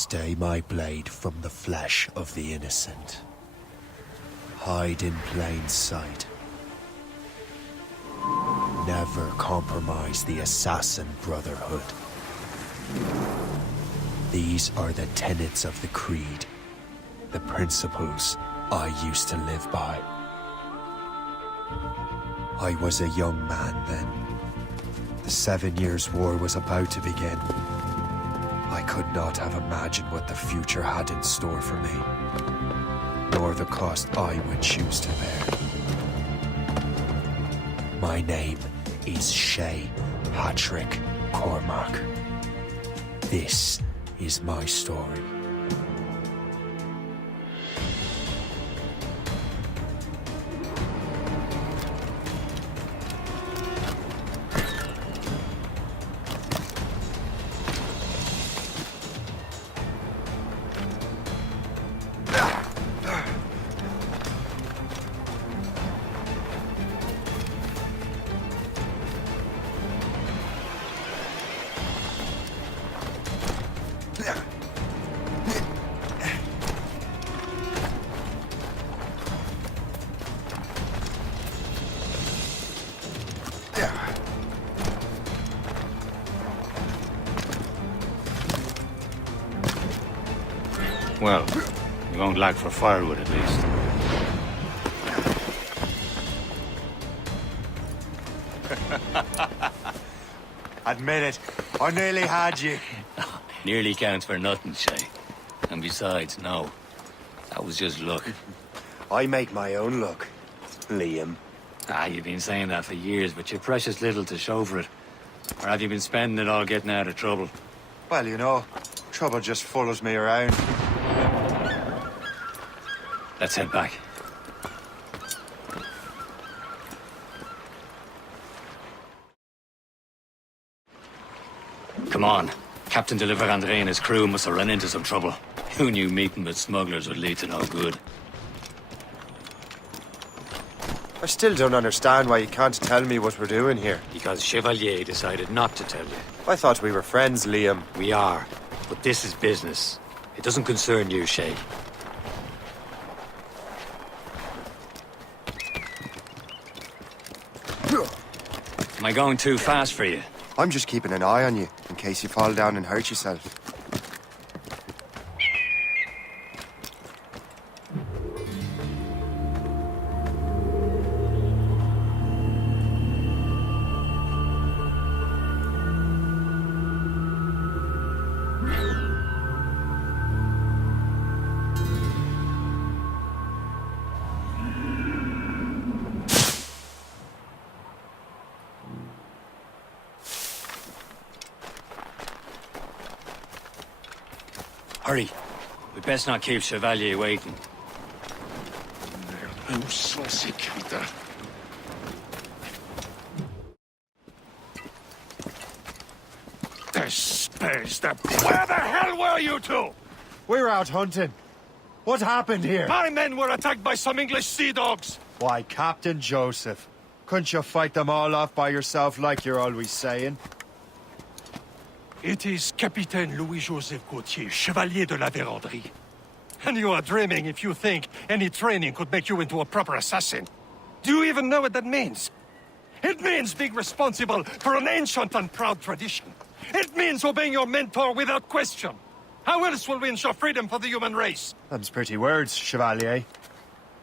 Stay my blade from the flesh of the innocent. Hide in plain sight. Never compromise the Assassin Brotherhood. These are the tenets of the Creed, the principles I used to live by. I was a young man then. The 7 Years' War was about to begin. I could not have imagined what the future had in store for me, nor the cost I would choose to bear. My name is Shay Patrick Cormac. This is my story. Well, you won't lack for firewood at least. Admit it, I nearly had you. Nearly counts for nothing, Shay. And besides, no. That was just luck. I make my own luck, Liam. You've been saying that for years, but you've precious little to show for it. Or have you been spending it all getting out of trouble? Well, you know, trouble just follows me around. Let's head back. Come on. Captain de Andre and his crew must have run into some trouble. Who knew meeting with smugglers would lead to no good? I still don't understand why you can't tell me what we're doing here. Because Chevalier decided not to tell you. I thought we were friends, Liam. We are, but this is business. It doesn't concern you, Shay. Am I going too fast for you? I'm just keeping an eye on you, in case you fall down and hurt yourself. Hurry. We best not keep Chevalier waiting. Where the hell were you two? We're out hunting. What happened here? My men were attacked by some English sea dogs. Why, Captain Joseph. Couldn't you fight them all off by yourself like you're always saying? It is Capitaine Louis-Joseph Gauthier, Chevalier de la Vérendrye. And you are dreaming if you think any training could make you into a proper assassin. Do you even know what that means? It means being responsible for an ancient and proud tradition. It means obeying your mentor without question. How else will we ensure freedom for the human race? Them's pretty words, Chevalier.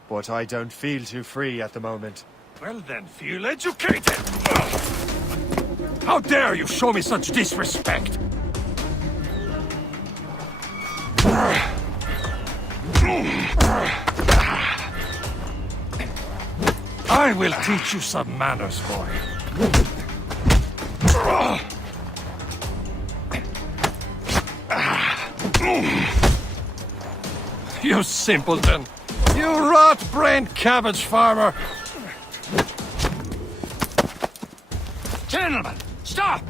But I don't feel too free at the moment. Well then, feel educated! How dare you show me such disrespect? I will teach you some manners, boy. You simpleton! You rot-brained cabbage farmer! Gentlemen, stop!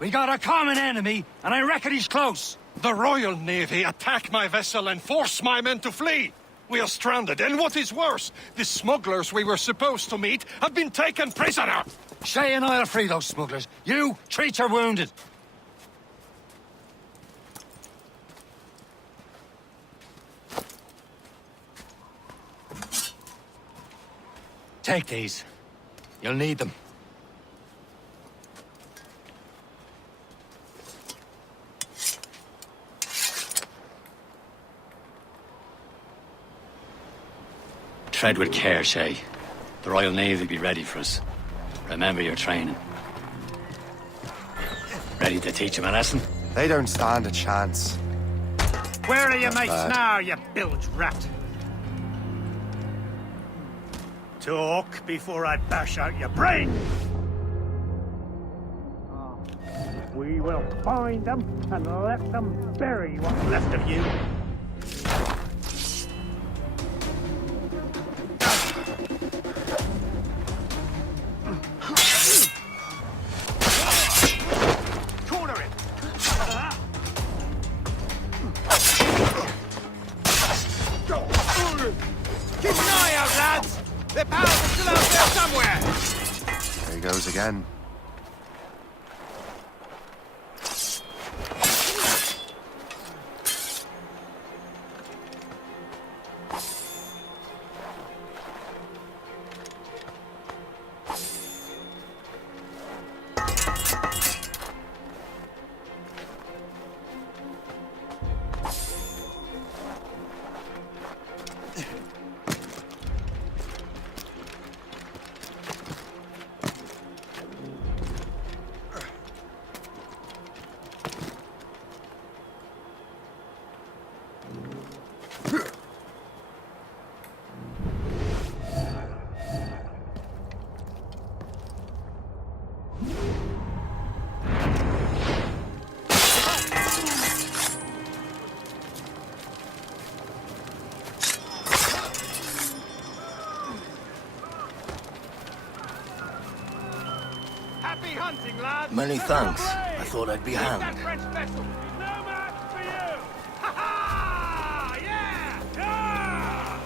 We got a common enemy, and I reckon he's close. The Royal Navy attacked my vessel and forced my men to flee. We are stranded, and what is worse, the smugglers we were supposed to meet have been taken prisoner. Shay and I'll free those smugglers. You treat your wounded. Take these. You'll need them. Tread with care, Shay. The Royal Navy will be ready for us. Remember your training. Ready to teach them a lesson? They don't stand a chance. Where are your Not mates bad. now, you bilge rat? Talk before I bash out your brain! We will find them and let them bury what's left of you. Corner it! Keep an eye out, lads! Their pals are still out there somewhere! There he goes again. Happy hunting, lads! Many thanks. I thought I'd be hanged. That French vessel! No match for you! Ha ha! Yeah! Yeah!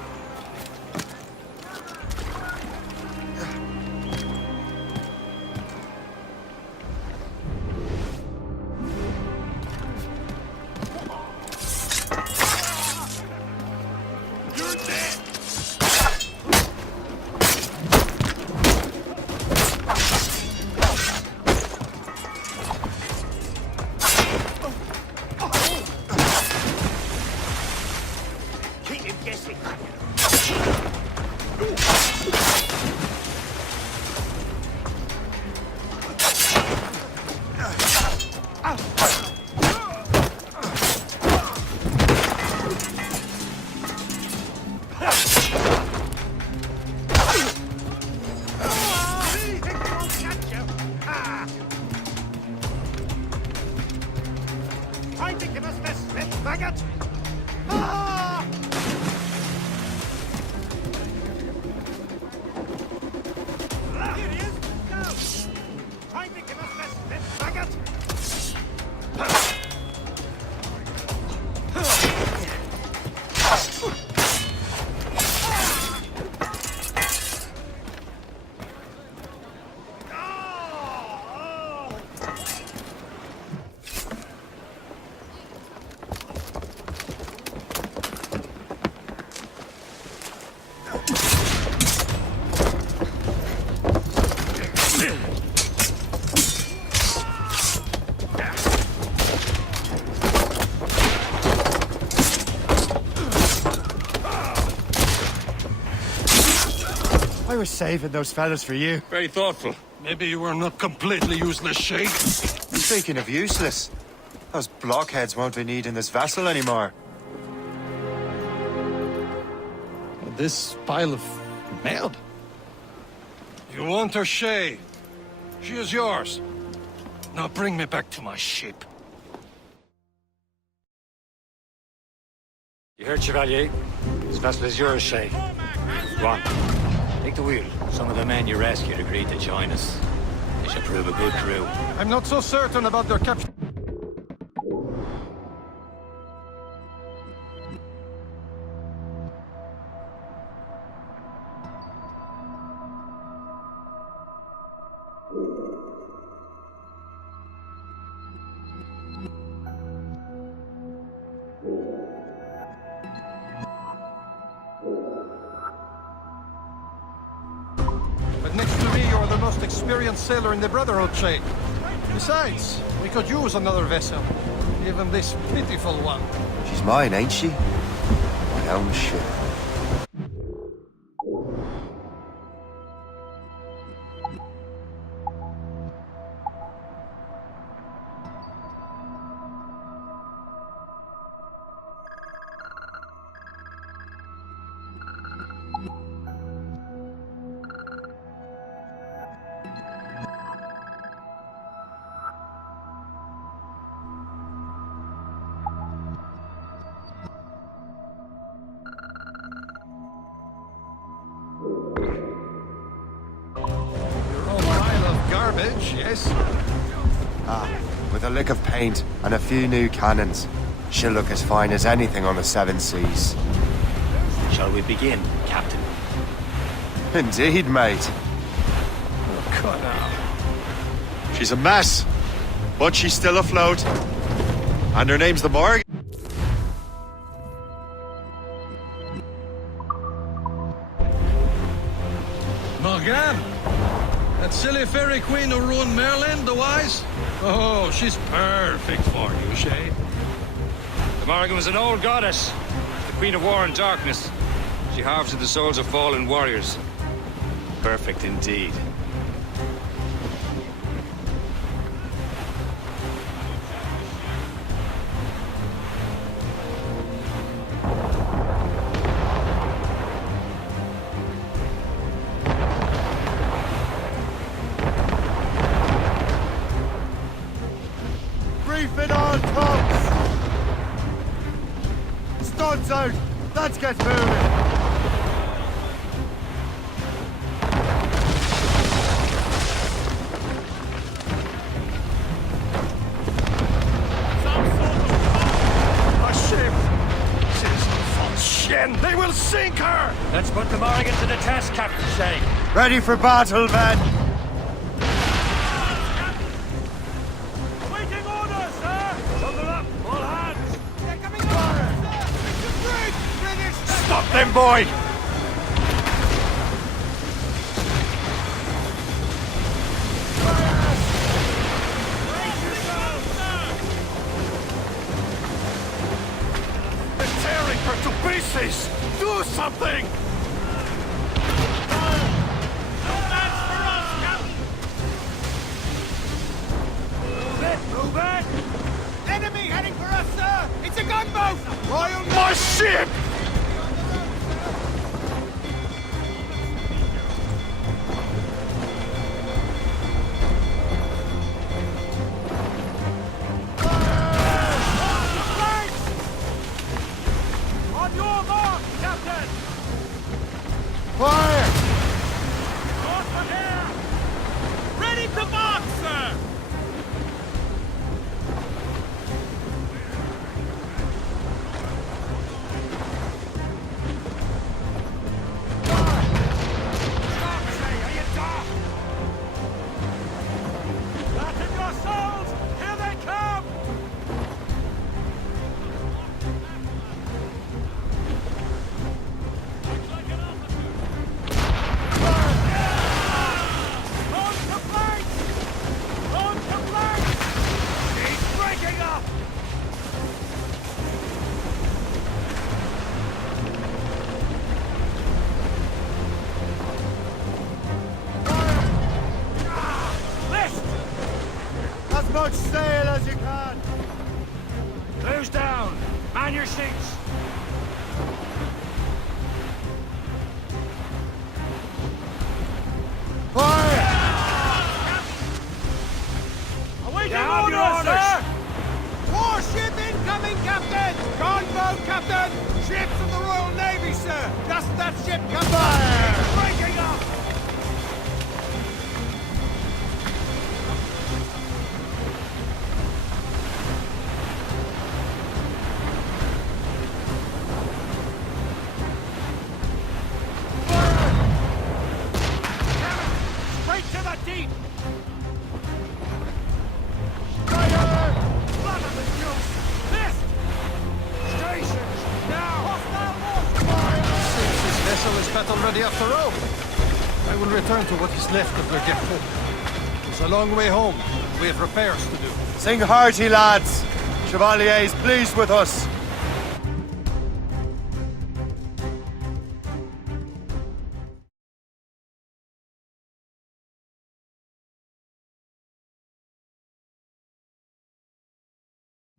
You're dead! Keep him guessing. Really think he won't catch you? Ah! I think you must have slipped, maggot! Ah! Here he is! Go! I think you must have slipped, maggot! Oh! I was saving those fellas for you. Very thoughtful. Maybe you were not completely useless, Shay. Speaking of useless, those blockheads won't be needing this vessel anymore. This pile of mail. You want her, Shay? She is yours. Now bring me back to my ship. You heard, Chevalier? This vessel is yours, Shay. Go on. Take the wheel. Some of the men you rescued agreed to join us. They should prove a good crew. I'm not so certain about their capture. the most experienced sailor in the Brotherhood, Shay. Besides, we could use another vessel. Even this pitiful one. She's mine, ain't she? My own ship. Garbage, yes? Ah, with a lick of paint and a few new cannons, she'll look as fine as anything on the Seven Seas. Shall we begin, Captain? Indeed, mate. Oh, God, now. She's a mess, but she's still afloat. And her name's the Morgan. Morgan? That silly fairy queen who ruined Merlin, the wise? Oh, she's perfect for you, Shay. The Morrigan was an old goddess, the queen of war and darkness. She harvested the souls of fallen warriors. Perfect indeed. Reefing on tops! Studs out! Let's get moving! A ship! Von Shen! They will sink her! Let's put the Morrigan to the test, Captain Shay. Ready for battle, men! Waiting orders, sir! Shoulder up, all hands! They're coming over, sir! It's a brig! British! Stop them, boy! Brace yourselves, sir! They're tearing her to pieces! Do something! No match for us, Captain! Move it, move it! Enemy heading for us, sir! It's a gunboat! Royal My ship! On your mark, Captain! Fire! North for here! Ready to mark, sir! Stop, Shay! Are you daft? Flatten your souls! Here they come! On to flanks! On to flanks! He's breaking up! List! As much sail as you can! Close down. Man your seats. Fire! Awaiting Down orders, your orders. sir! Warship incoming, Captain! Gunboat, Captain! Ships of the Royal Navy, sir! Just that ship come by! Breaking up! Straight to the deep! Blood of the juice! List! Stations! Now! Hostile warship! Seems this vessel is battle ready after all. I will return to what is left of the depot. It's a long way home. We have repairs to do. Sing hearty, lads. Chevalier is pleased with us.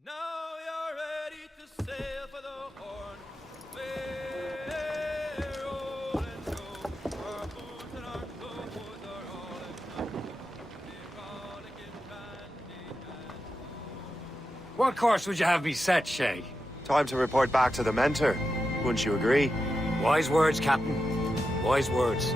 Now you're ready to sail for the Horn. Roll and go. Our boots and our clothes are all enough. What course would you have me set, Shay? Time to report back to the mentor. Wouldn't you agree? Wise words, Captain. Wise words.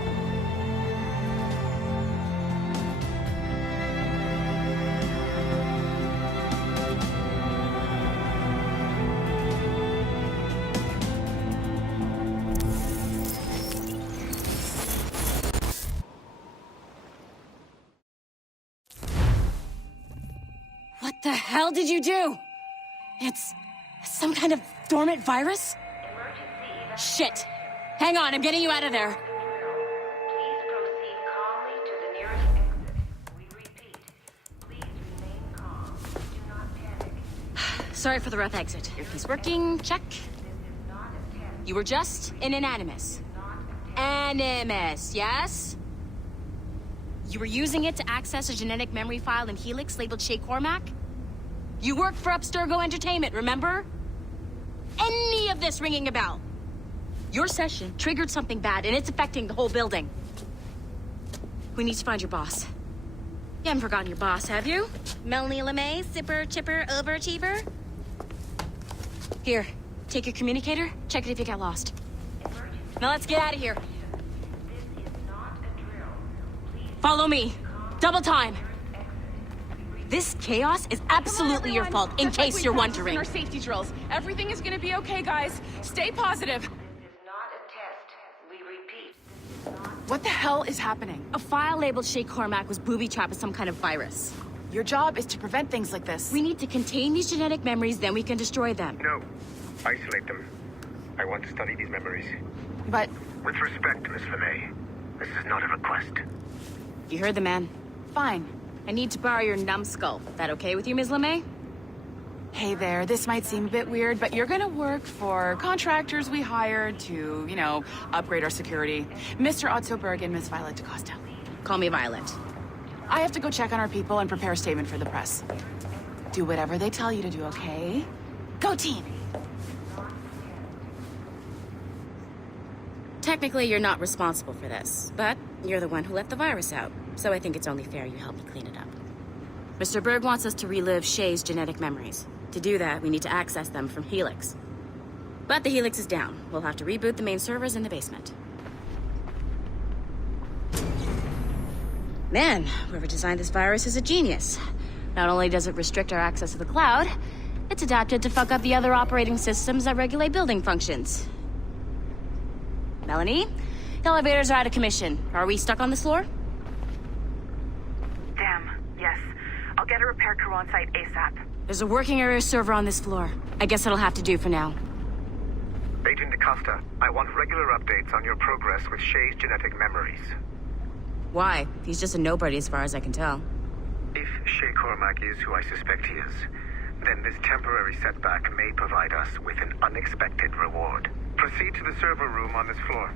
What the hell did you do? It's some kind of dormant virus? Shit! Hang on, I'm getting you out of there. Please proceed calmly to the nearest exit. We repeat, please remain calm. Do not panic. Sorry for the rough exit. Everything's working, check. This is not a test. You were just in an animus. Animus, yes? You were using it to access a genetic memory file in Helix labeled Shay Cormac? You worked for Abstergo Entertainment, remember? Any of this ringing a bell? Your session triggered something bad, and it's affecting the whole building. We need to find your boss. You haven't forgotten your boss, have you? Melanie LeMay, sipper, chipper, overachiever? Here, take your communicator, check it if you got lost. Now let's get out of here. This is not a drill. Please Follow me. Double time. exit. This chaos is absolutely your fault, in case you're wondering. Our safety drills. Everything is gonna be okay, guys. Stay positive. This is not a test. We repeat. This is not What the hell is happening? A file labeled Shay Cormac was booby-trapped with some kind of virus. Your job is to prevent things like this. We need to contain these genetic memories, then we can destroy them. No. Isolate them. I want to study these memories. But With respect, Miss LeMay, this is not a request. You heard the man. fine. I need to borrow your numbskull. That okay with you, Ms. LeMay? Hey there, this might seem a bit weird, but you're gonna work for contractors we hired to, upgrade our security. Mr. Otto Berg and Miss Violet DaCosta. Call me Violet. I have to go check on our people and prepare a statement for the press. Do whatever they tell you to do, okay? Go team! Technically, you're not responsible for this, but you're the one who let the virus out, so I think it's only fair you help me clean it up. Mr. Berg wants us to relive Shay's genetic memories. To do that, we need to access them from Helix. But the Helix is down. We'll have to reboot the main servers in the basement. Man, whoever designed this virus is a genius. Not only does it restrict our access to the cloud, it's adapted to fuck up the other operating systems that regulate building functions. Melanie, the elevators are out of commission. Are we stuck on this floor? Damn. Yes. I'll get a repair crew on site ASAP. There's a working area server on this floor. I guess that'll have to do for now. Agent DaCosta, I want regular updates on your progress with Shay's genetic memories. Why? He's just a nobody as far as I can tell. If Shay Cormac is who I suspect he is, then this temporary setback may provide us with an unexpected reward. Proceed to the server room on this floor.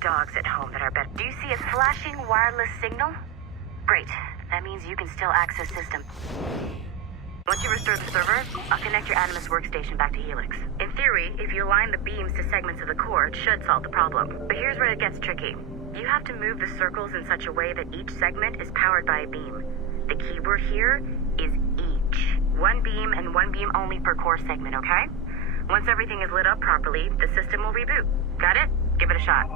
Dogs at home that are better. Do you see a flashing wireless signal? Great. That means you can still access system. Once you restore the server, I'll connect your Animus workstation back to Helix. In theory, if you align the beams to segments of the core, it should solve the problem. But here's where it gets tricky. You have to move the circles in such a way that each segment is powered by a beam. The keyword here is each. One beam and one beam only per core segment, okay? Once everything is lit up properly, the system will reboot. Got it? Give it a shot.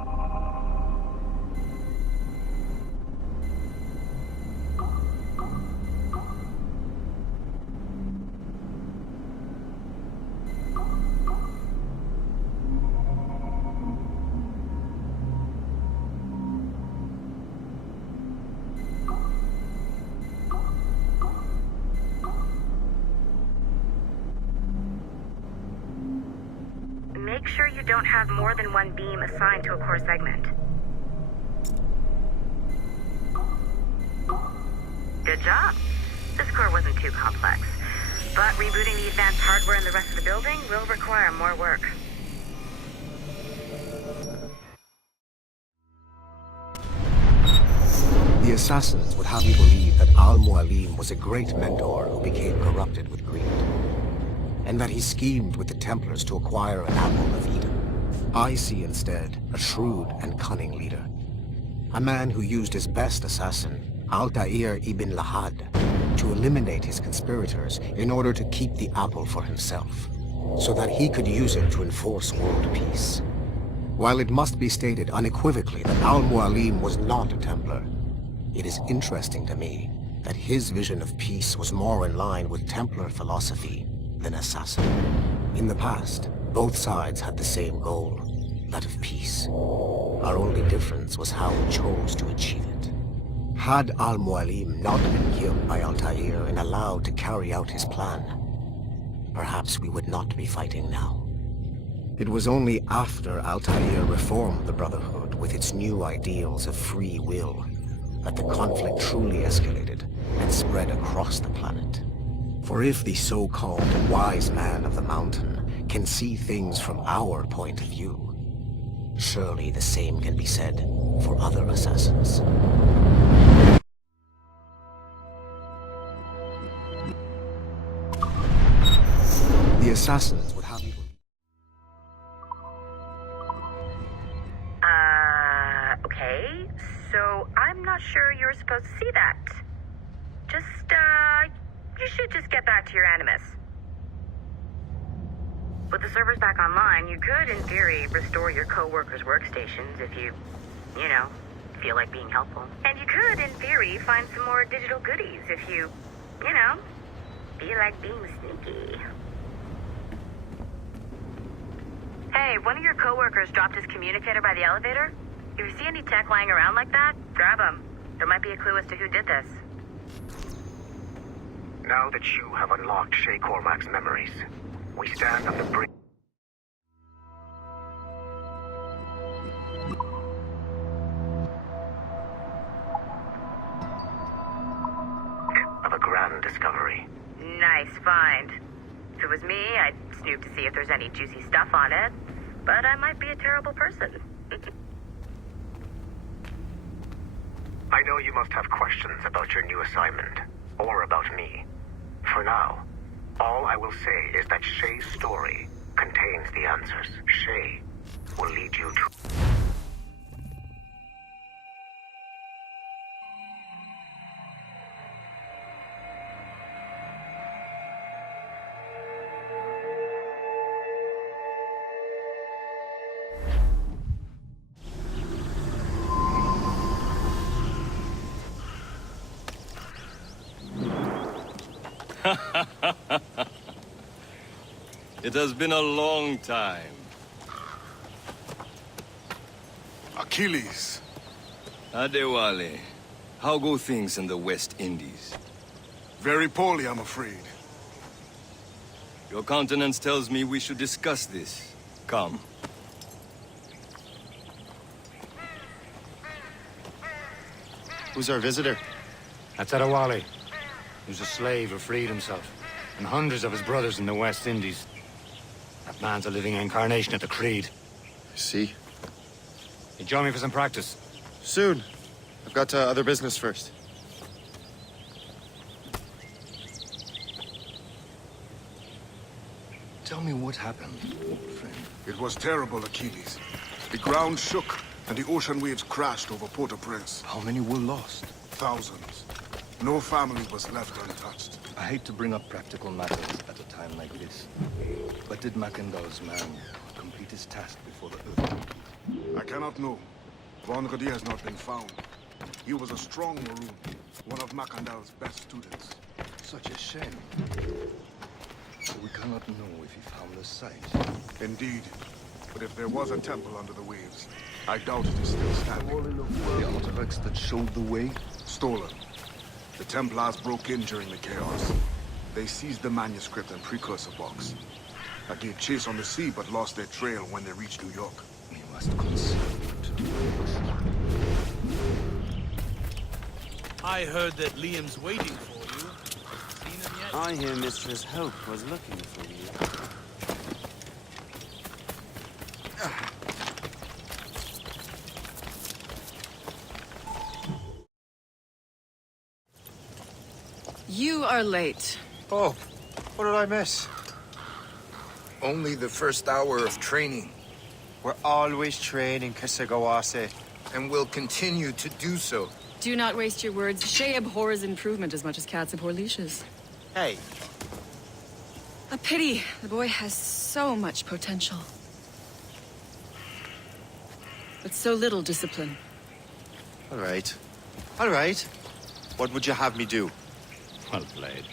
Make sure you don't have more than one beam assigned to a core segment. Good job. This core wasn't too complex, but rebooting the advanced hardware in the rest of the building will require more work. The Assassins would have you believe that Al-Mualim was a great mentor who became corrupted with greed, and that he schemed with the Templars to acquire an apple of Eden. I see instead a shrewd and cunning leader. A man who used his best assassin, Altair ibn Lahad, to eliminate his conspirators in order to keep the apple for himself, so that he could use it to enforce world peace. While it must be stated unequivocally that Al-Mualim was not a Templar, it is interesting to me that his vision of peace was more in line with Templar philosophy than Assassin. In the past, both sides had the same goal, that of peace. Our only difference was how we chose to achieve it. Had Al-Mualim not been killed by Altair and allowed to carry out his plan, perhaps we would not be fighting now. It was only after Altair reformed the Brotherhood with its new ideals of free will that the conflict truly escalated and spread across the planet. For if the so-called wise man of the mountain can see things from our point of view, surely the same can be said for other assassins. The Assassins would have you... Okay. So I'm not sure you're supposed to see that. You should just get back to your Animus. With the servers back online, you could, in theory, restore your co-workers' workstations if you feel like being helpful. And you could, in theory, find some more digital goodies if you feel like being sneaky. Hey, one of your co-workers dropped his communicator by the elevator. If you see any tech lying around like that, grab them. There might be a clue as to who did this. Now that you have unlocked Shay Cormac's memories, we stand on the brink of a grand discovery. Nice find. If it was me, I'd snoop to see if there's any juicy stuff on it. But I might be a terrible person. I know you must have questions about your new assignment, or about me. For now, all I will say is that Shay's story contains the answers. Shay will lead you to... It has been a long time. Achilles. Adewale, how go things in the West Indies? Very poorly, I'm afraid. Your countenance tells me we should discuss this. Come. Who's our visitor? That's Adewale. He was a slave who freed himself, and hundreds of his brothers in the West Indies. That man's a living incarnation of the Creed. See? You join me for some practice? Soon. I've got other business first. Tell me what happened, old friend. It was terrible, Achilles. The ground shook. and the ocean waves crashed over Port-au-Prince. How many were lost? Thousands. No family was left untouched. I hate to bring up practical matters at a time like this. But did Mackandal's man complete his task before the earthquake? I cannot know. Vendredi has not been found. He was a strong Maroon, one of Mackandal's best students. Such a shame. We cannot know if he found the site. Indeed. But if there was a temple under the waves, I doubt it is still standing. The artifacts that showed the way? Stolen. The Templars broke in during the chaos. They seized the manuscript and precursor box. I gave chase on the sea, but lost their trail when they reached New York. We must consult. I heard that Liam's waiting for you. Seen him yet? I hear Mistress Hope was looking for you. You are late. Oh, what did I miss? Only the first hour of training, We're always training, Kasagawase. and will continue to do so. Do not waste your words. Shay abhors improvement as much as cats abhor leashes. Hey, A pity. The boy has so much potential. But so little discipline. all right. All right. What would you have me do? Well played.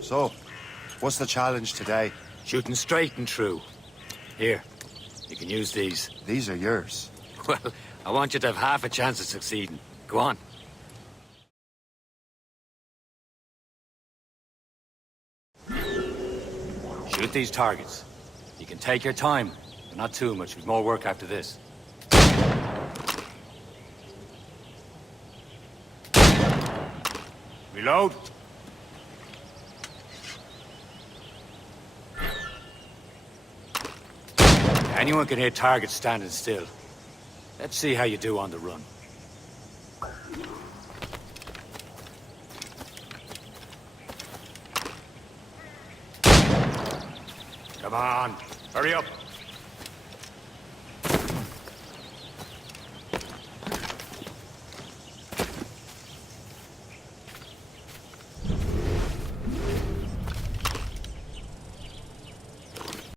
So, what's the challenge today? Shooting straight and true. Here, you can use these. These are yours. Well, I want you to have half a chance of succeeding. Go on. Shoot these targets. You can take your time, but not too much. We've more work after this. Reload. Anyone can hit targets standing still. Let's see how you do on the run. Come on, hurry up.